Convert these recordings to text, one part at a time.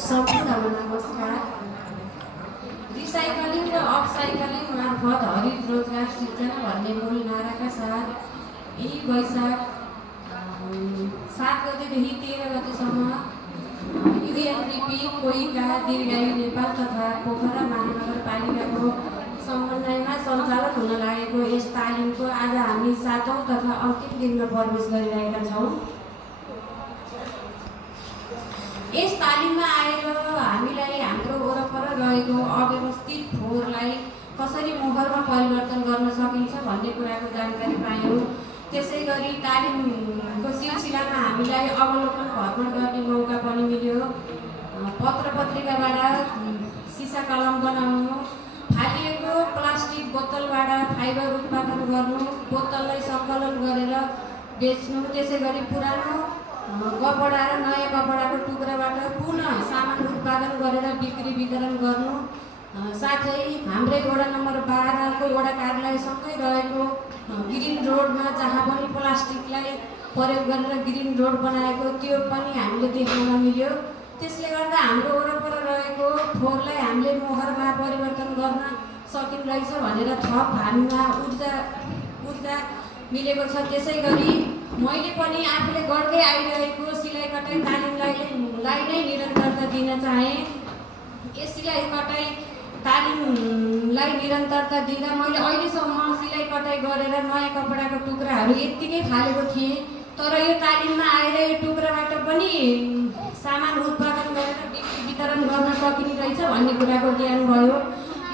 सम्पूर्णमा नमस्कार। रिसाइकलिङ र अपसाइकलिङ मार्फत हरित रोजगार सिर्जना भन्ने मूल नाराका साथ यही वैशाख 7 गतेदेखि 13 गतेसम्म युएनडिपी कोइका दीर्घायु नेपाल तथा पोखरा महानगरपालिकाको समन्वयमा सञ्चालन हुन लागेको यस तालिमको आज हामी 7औं तथा अन्तिम दिनमा प्रवेश गरिरहेका छौँ। यस तालिममा आएर हामीलाई हाम्रो वरपर रहेको अव्यवस्थित फोहोरलाई कसरी मोहरमा परिवर्तन गर्न सकिन्छ भन्ने कुराको जानकारी पायौँ। त्यसै गरी तालिमको सिलसिलामा हामीलाई अवलोकन भ्रमण गर्ने मौका पनि मिल्यो। पत्र पत्रिकाबाट सिसा कलम बनाउनु, फालिएको प्लास्टिक बोतलबाट फाइबर उत्पादन गर्नु, बोतललाई सङ्कलन गरेर बेच्नु, त्यसै गरी पुरानो कपडा र नयाँ कपडाको टुक्राबाट पुनः सामान उत्पादन गरेर बिक्री वितरण गर्नु, साथै हाम्रै वडा नम्बर 12 को वडा कार्यालयसँगै रहेको ग्रिन रोडमा जहाँ पनि प्लास्टिकलाई प्रयोग गरेर ग्रिन रोड बनाएको त्यो पनि हामीले देख्नमा मिल्यो। त्यसले गर्दा हाम्रो वरपर रहेको फोहोरलाई हामीले मोहरमा परिवर्तन गर्न सकिँदो रहेछ भनेर थप हामीमा ऊर्जा मिलेको छ। त्यसै गरी मैले पनि आफूले गर्दै आइरहेको सिलाइ कटाइ तालिमलाई नै निरन्तरता दिन चाहेँ। यस सिलाइ कटाइ तालिमलाई निरन्तरता दिँदा मैले अहिलेसम्म सिलाइ कटाइ गरेर नयाँ कपडाको टुक्राहरू यत्तिकै फालेको थिएँ, तर यो तालिममा आएर यो टुक्राबाट पनि सामान उत्पादन गरेर बिक्री वितरण गर्न सकिने रहेछ भन्ने कुराको ज्ञान भयो।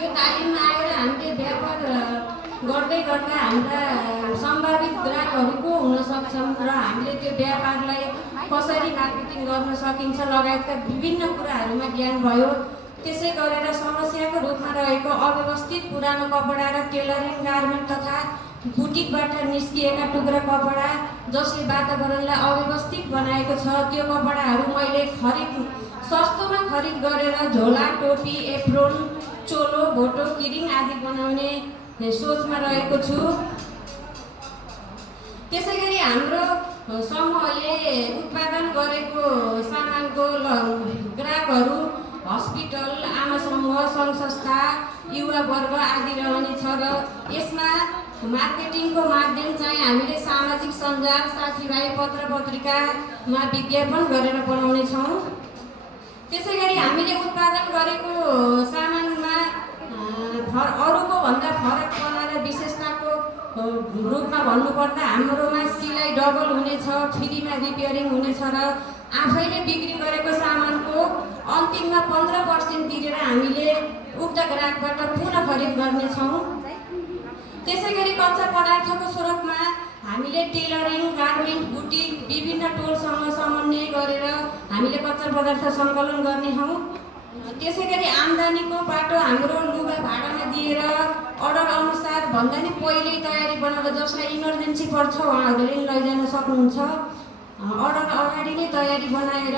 यो तालिममा आएर हामीले व्यापार गर्दै गर्दा हाम्रा सम्भावित ग्राहकहरू हुन सक्छन् र हामीले त्यो व्यापारलाई कसरी मार्केटिङ गर्न सकिन्छ लगायतका विभिन्न कुराहरूमा ज्ञान भयो। त्यसै गरेर समस्याको रूपमा रहेको अव्यवस्थित पुरानो कपडा र टेलरिङ गार्मेन्ट तथा बुटिकबाट निस्किएका टुक्रा कपडा जसले वातावरणलाई अव्यवस्थित बनाएको छ, त्यो कपडाहरू मैले सस्तोमा खरिद गरेर झोला, टोपी, एप्रोन, चोलो, भोटो, किरिङ आदि बनाउने सोचमा रहेको छु। त्यसै गरी हाम्रो समूहले उत्पादन गरेको सामानको ग्राहकहरू हस्पिटल, आमा समूह, सङ्घ संस्था, युवा वर्ग आदि रहनेछ र यसमा मार्केटिङको माध्यम चाहिँ हामीले सामाजिक सञ्जाल, साथीभाइ, पत्र पत्रिकामा विज्ञापन गरेर बनाउनेछौँ। त्यसै गरी हामीले उत्पादन गरेको सामानमा अरूको भन्दा फरक कला र विशेषताको रूपमा भन्नुपर्दा हाम्रोमा सिलाइ डबल हुनेछ, फ्रीमा रिपेयरिङ हुनेछ र आफैले बिक्री गरेको सामानको अन्तिममा 15% तिरेर हामीले उक्त ग्राहकबाट पुनः खरिद गर्नेछौँ। त्यसै गरी कच्चा पदार्थको स्वरूपमा हामीले टेलरिङ, गार्मेन्ट, बुटिक विभिन्न टोलसँग समन्वय गरेर हामीले कच्चा पदार्थ सङ्कलन गर्ने हौँ। त्यसै गरी आम्दानीको बाटो हाम्रो लुगा भाडामा दिएर अर्डर अनुसार भन्दा नि पहिल्यै तयारी बनाएर जसलाई इमर्जेन्सी पर्छ उहाँहरूले लैजान सक्नुहुन्छ। अर्डर अगाडि नै तयारी बनाएर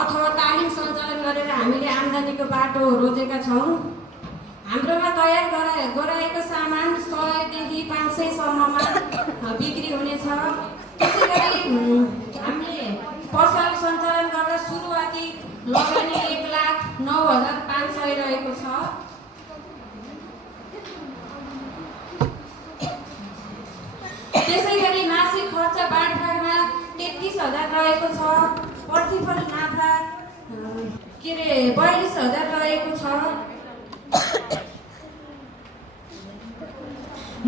अथवा तालिम सञ्चालन गरेर हामीले आम्दानीको बाटो रोजेका छौँ। हाम्रोमा तयार गराएको सामान 100 देखि 500 सम्ममा बिक्री हुनेछ। त्यसै गरी हामीले पसल सञ्चालन गरेर सुरुवाती लगानी 1,09,500 रहेको छ। त्यसै गरी मासिक खर्च बाँडफाँडमा 33,000 रहेको छ। प्रतिफल नाफा 42,000 रहेको छ।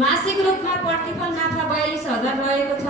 मासिक रूपमा प्रतिफल नाफा 42,000 रहेको छ।